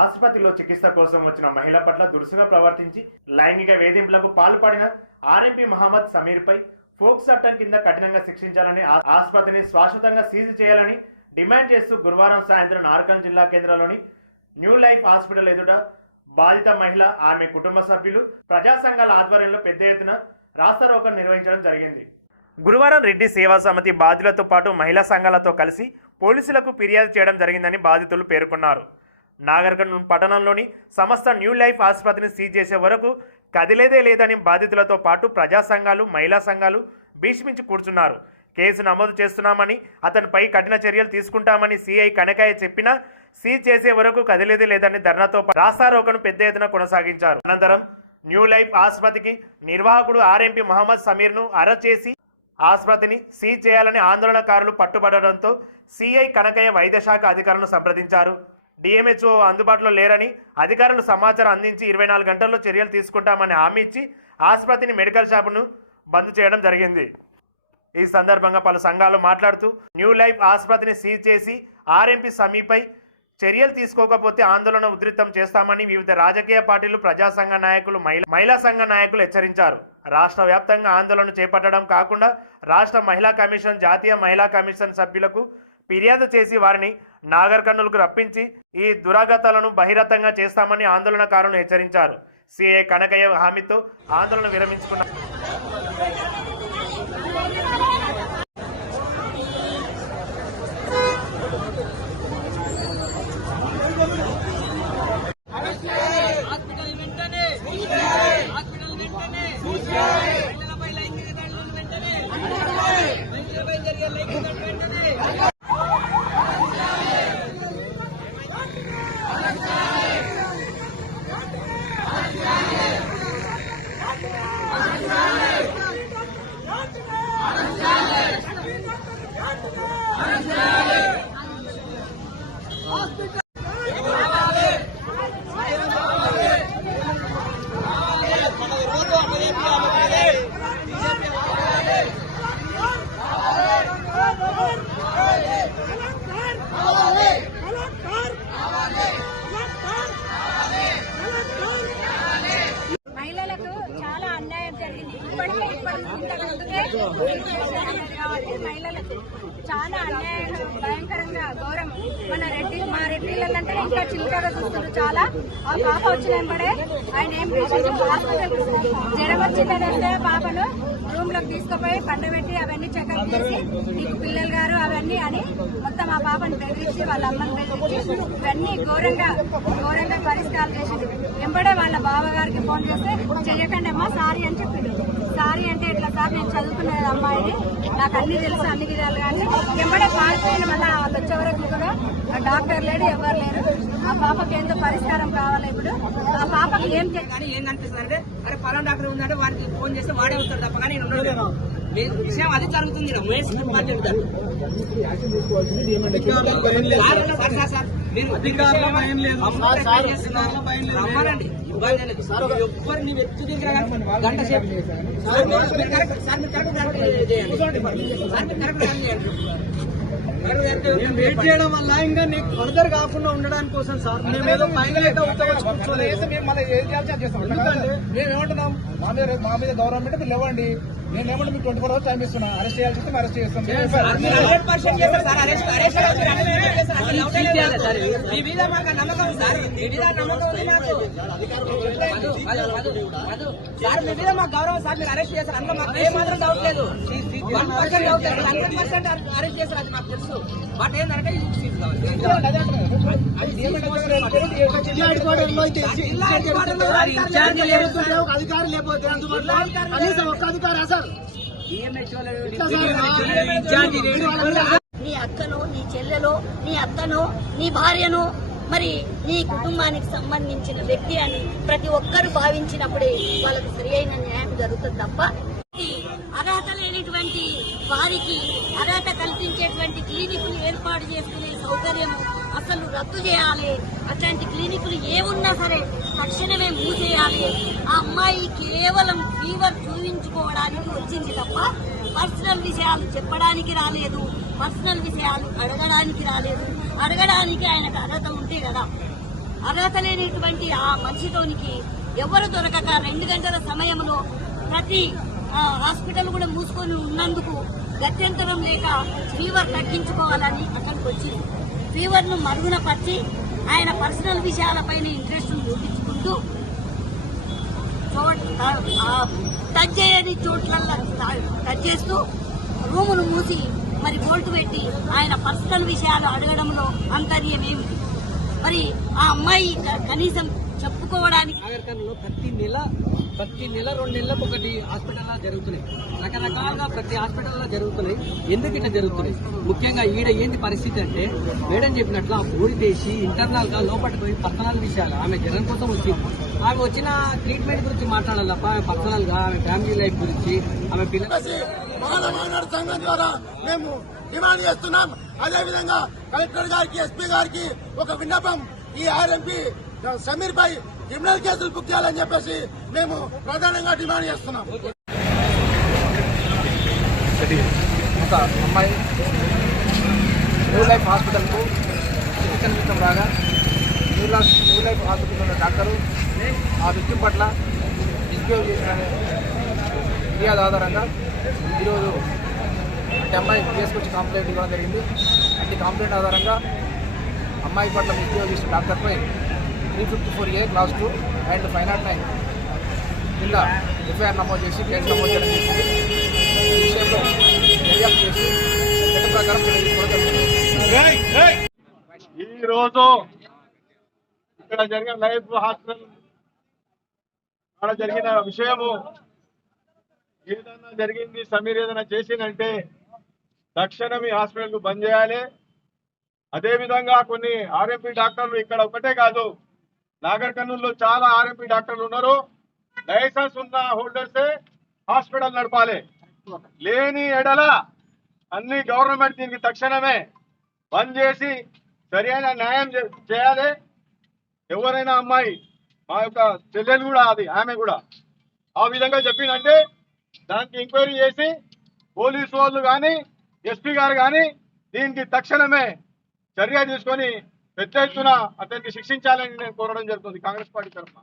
ఆసుపత్రిలో చికిత్స కోసం వచ్చిన మహిళ పట్ల దురుసుగా ప్రవర్తించి లైంగిక వేధింపులకు పాల్పడిన ఆర్ఎంపీ మహమ్మద్ సమీర్పై ఫోక్ చట్టం కింద కఠినంగా శిక్షించాలని ఆసుపత్రిని శాశ్వతంగా సీజ్ చేయాలని డిమాండ్ చేస్తూ గురువారం సాయంత్రం నార్కల్ జిల్లా కేంద్రంలోని న్యూ లైఫ్ హాస్పిటల్ ఎదుట బాధిత మహిళ ఆమె కుటుంబ సభ్యులు ప్రజా సంఘాల ఆధ్వర్యంలో పెద్ద ఎత్తున రాస్తారోకం నిర్వహించడం జరిగింది. గురువారం రెడ్డి సేవా సమితి బాధ్యులతో పాటు మహిళా సంఘాలతో కలిసి పోలీసులకు ఫిర్యాదు చేయడం జరిగిందని బాధితులు పేర్కొన్నారు. నాగర్గఢ్ పట్టణంలోని సమస్త న్యూ లైఫ్ ఆసుపత్రిని సీజ్ చేసే వరకు కదిలేదే లేదని బాధితులతో పాటు ప్రజా సంఘాలు మహిళా సంఘాలు భీష్మించి కూర్చున్నారు. కేసు నమోదు చేస్తున్నామని అతనిపై కఠిన చర్యలు తీసుకుంటామని సిఐ కనకాయ చెప్పినా సీజ్ చేసే వరకు కదిలేదే లేదని ధర్నాతో రాస్తారోకను పెద్ద ఎత్తున కొనసాగించారు. అనంతరం న్యూ లైఫ్ ఆసుపత్రికి నిర్వాహకుడు ఆర్ఎంపీ మహమ్మద్ సమీర్ను అరెస్ట్ చేసి ఆసుపత్రిని సీజ్ చేయాలని ఆందోళనకారులు పట్టుబడడంతో సిఐ కనకయ్య వైద్య శాఖ అధికారులను సంప్రదించారు. డిఎంహెచ్ఓ అందుబాటులో లేరని అధికారులు సమాచారం అందించి ఇరవై నాలుగు గంటల్లో చర్యలు తీసుకుంటామని హామీ ఇచ్చి ఆసుపత్రిని మెడికల్ షాపును బంద్ చేయడం జరిగింది. ఈ సందర్భంగా పలు సంఘాలు మాట్లాడుతూ న్యూ లైఫ్ ఆసుపత్రిని సీజ్ చేసి ఆర్ఎంపీ సమీపై చర్యలు తీసుకోకపోతే ఆందోళన ఉధృతం చేస్తామని వివిధ రాజకీయ పార్టీలు ప్రజా సంఘ నాయకులు మహిళా మహిళా సంఘ నాయకులు హెచ్చరించారు. రాష్ట్ర వ్యాప్తంగా ఆందోళన చేపట్టడం కాకుండా రాష్ట్ర మహిళా కమిషన్ జాతీయ మహిళా కమిషన్ సభ్యులకు ఫిర్యాదు చేసి వారిని నాగర్ కర్నూలుకు రప్పించి ఈ దురాగతాలను బహిరంగంగా చేస్తామని ఆందోళనకారులను హెచ్చరించారు. సిఏ కనకయ్య హామీతో ఆందోళన విరమించుకున్నారు మహిళలకు జరిగింది కాబట్టి మహిళలకు చాలా అన్యాయం భయంకరంగా గౌరవం మన రెడ్డి మా రెడ్డిలంటే ఇంకా చిల్లరగా చూస్తున్నారు చాలా. ఆ పాప వచ్చిన వెంబడే ఆయన ఏం చేసిండు హాస్పిటల్ జ్వరం వచ్చిందంటే పాపను రూమ్లోకి తీసుకుపోయి పండబెట్టి అవన్నీ చెకప్ చేసి నీకు పిల్లలు గారు అవన్నీ అని మొత్తం ఆ పాపను బెదిరించి వాళ్ళ అమ్మని బెదిరించి ఇవన్నీ ఘోరంగా ఘోరంగా పరిష్కారం చేసింది. వెంబడే వాళ్ళ బావగారికి ఫోన్ చేస్తే చెయ్యకండి అమ్మా సారీ అని చెప్పిండు సారీ అంటే ఇట్లా సార్ నేను చదువుకునే అమ్మాయిని నాకు అన్ని తెలుసు అన్ని విధాలు కానీ వెంబడే పారిపోయిన వల్ల వాళ్ళు వచ్చే వరకు కూడా ఆ డాక్టర్ లేడు ఎవరు లేరు ఆ పాపకి ఏందో పరిష్కారం కావాలి ఇప్పుడు ఆ పాపకి ఏం కానీ ఏందనిపిస్తుంది అంటే అరే పలానా డాక్టర్ ఉందంటే వారికి ఫోన్ చేస్తే వాడే ఉంటాడు తప్ప కానీ నేను విషయం అది జరుగుతుంది. మహేష్ కుమార్ చెప్తారు. మీరు. రమ్మనండి. ఇబ్బంది లేదు. ఎవ్వరు నీ వ్యక్తి దగ్గర కానీ గంట సేపు సార్ మీరు- మీరు కరెక్ట్- సార్ మీరు కరెక్ట్ గంట చేయండి. సార్ మీరు కరెక్ట్ గంట చేయండి. వెయిట్ చేయడం వల్ల ఇంకా నీకు ఫర్దర్ కాకుండా ఉండడానికి కోసం సార్ మేము ఏదో పైన లేక ఉత్తవచ్చు కూర్చోలేదు. ఎందుకంటే మేము ఏమంటున్నాం? మా మీద మా మీద గవర్నమెంట్ మీరు లేవండి. నేను ఏమంటే మీకు ట్వంటీ ఫోర్ అవర్స్ టైం ఇస్తున్నా. అరెస్ట్ చేయాల్సి వస్తే అరెస్ట్ చేస్తాం. సార్, మీరు 100% చేస్తారు సార్. అరెస్ట్- అరెస్ట్ చేస్తారు. అరెస్ట్ చేస్తారు. అసలు డౌటే లేదు సార్. మీ మీద మాకు గౌరవం సార్. మీరు అరెస్ట్ చేస్తారు అందులో మాకు ఏ మాత్రం డౌట్ లేదు. వన్ పర్సెంట్ డౌట్ లేదు. హండ్రెడ్ పర్సెంట్ అరెస్ట్ చేస్తారు అది మాకు తెలుసు. బట్ ఏంటంటే కావాలి ఇన్ఛార్జ్ లేకపోతే ఒక అధికారి లేకపోతే అందుబాటులో కనీసం ఒక్క అధికారి సార్. ఎట్లా సార్? ఇన్ఛార్జి లేడు. నీ అక్కనో నీ చెల్లెలో నీ అత్తనో నీ భార్యనో మరి నీ కుటుంబానికి సంబంధించిన వ్యక్తి అని ప్రతి ఒక్కరు భావించినప్పుడే వాళ్ళకు సరి అయిన న్యాయం జరుగుతుంది తప్ప వారికి అర్హత కల్పించేటువంటి క్లినికులు ఏర్పాటు చేసుకునే సౌకర్యం అసలు రద్దు చేయాలి. అట్లాంటి క్లినికులు ఏ ఉన్నా సరే తక్షణమే మూసేయాలి. ఆ అమ్మాయి కేవలం ఫీవర్ చూపించుకోవడానికి వచ్చింది తప్ప పర్సనల్ విషయాలు చెప్పడానికి రాలేదు పర్సనల్ విషయాలు అడగడానికి రాలేదు. అడగడానికి ఆయనకు అర్హత ఉంటే కదా. అర్హత లేనిటువంటి ఆ మనిషితోనికి ఎవరు దొరకక రెండు గంటల సమయంలో ప్రతి హాస్పిటల్ కూడా మూసుకొని ఉన్నందుకు గత్యంతరం లేక ఫీవర్ తగ్గించుకోవాలని అక్కడికి వచ్చింది. ఫీవర్ను మరుగున పట్టి ఆయన పర్సనల్ విషయాలపైన ఇంట్రెస్ట్ చూపించుకుంటూ టచ్ చేయని చోట్లల్లా టచ్ చేస్తూ రూమును మూసి మరి బోల్ట్ పెట్టి ఆయన పర్సనల్ విషయాలు అడగడంలో అంతర్యం ఏమిటి? మరి ఆ అమ్మాయి కనీసం చెప్పుకోవడానికి ప్రతి నెల ప్రతి నెల రెండు నెలలకు ఒకటి హాస్పిటల్లో జరుగుతున్నాయి. రకరకాలుగా ప్రతి హాస్పిటల్లో జరుగుతున్నాయి. ఎందుకు ఇట్లా జరుగుతున్నాయి? ముఖ్యంగా ఈడ ఏంటి పరిస్థితి అంటే మేడం చెప్పినట్లు ఆ ఊరి తీసి ఇంటర్నల్గా లోపలికి పోయి పర్సనల్ విషయాలు ఆమె జనం కోసం వచ్చింది. ఆమె వచ్చిన ట్రీట్మెంట్ గురించి మాట్లాడాలి తప్ప ఆమె పర్సనల్గా ఆమె ఫ్యామిలీ లైఫ్ గురించి ఆమె పిల్లలు సంఘం ద్వారా మేము డిమాండ్ చేస్తున్నాం. అదే విధంగా కలెక్టర్ గారికి ఎస్పీ గారికి ఒక విన్నపం ఈ ఆర్ఎంపీ సమీర్ భాయ్ క్రిమినల్ కేసులు బుక్ చేయాలని చెప్పేసి మేము ప్రధానంగా డిమాండ్ చేస్తున్నాం. ఒక అమ్మాయి న్యూ లైఫ్ హాస్పిటల్కు చికిత్స నిమిత్తం రాగా new life new life hospital ఉన్న డాక్టరు ఆ వ్యక్తి పట్ల మిస్బిహేవ్ చేసిన ఫిర్యాదు ఆధారంగా ఈరోజు అంటే అమ్మాయి తీసుకొచ్చి కంప్లైంట్ ఇవ్వడం జరిగింది. అంటే కంప్లైంట్ ఆధారంగా అమ్మాయి పట్ల మిస్బిహేవ్ చేసిన డాక్టర్పై three fifty four A clause two and five naught nine. కింద ఎఫ్ఐఆర్ నమోదు చేసి కేసు నమోదు చేయడం చేసింది ఈ విషయంలో దర్యాప్తు చేసి చట్ట ప్రకారం చర్య ఇక్కడ జరిగిన లైఫ్ హాస్పిటల్ అక్కడ జరిగిన విషయము ఏదన్నా జరిగింది సమీర్ ఏదైనా చేసిందంటే తక్షణం ఈ హాస్పిటల్ బంద్ చేయాలి. అదేవిధంగా కొన్ని ఆర్ఎంపీ డాక్టర్లు ఇక్కడ ఒకటే కాదు నాగర్ కర్నూలులో చాలా ఆర్ఎంపీ డాక్టర్లు ఉన్నారు. లైసెన్స్ ఉన్న హోల్డర్సే హాస్పిటల్ నడపాలి. లేని ఎడల అన్ని గవర్నమెంట్ దీనికి తక్షణమే బంద్ చేసి సరైన న్యాయం చేయాలి. ఎవరైనా అమ్మాయి మా యొక్క చెల్లెలు కూడా అది ఆమె కూడా ఆ విధంగా చెప్పిందంటే దానికి ఎంక్వైరీ చేసి పోలీసు వాళ్ళు కానీ ఎస్పీ గారు కానీ దీనికి తక్షణమే చర్య తీసుకొని పెద్ద ఎత్తున అతన్ని శిక్షించాలని నేను కోరడం జరుగుతుంది కాంగ్రెస్ పార్టీ తరఫున.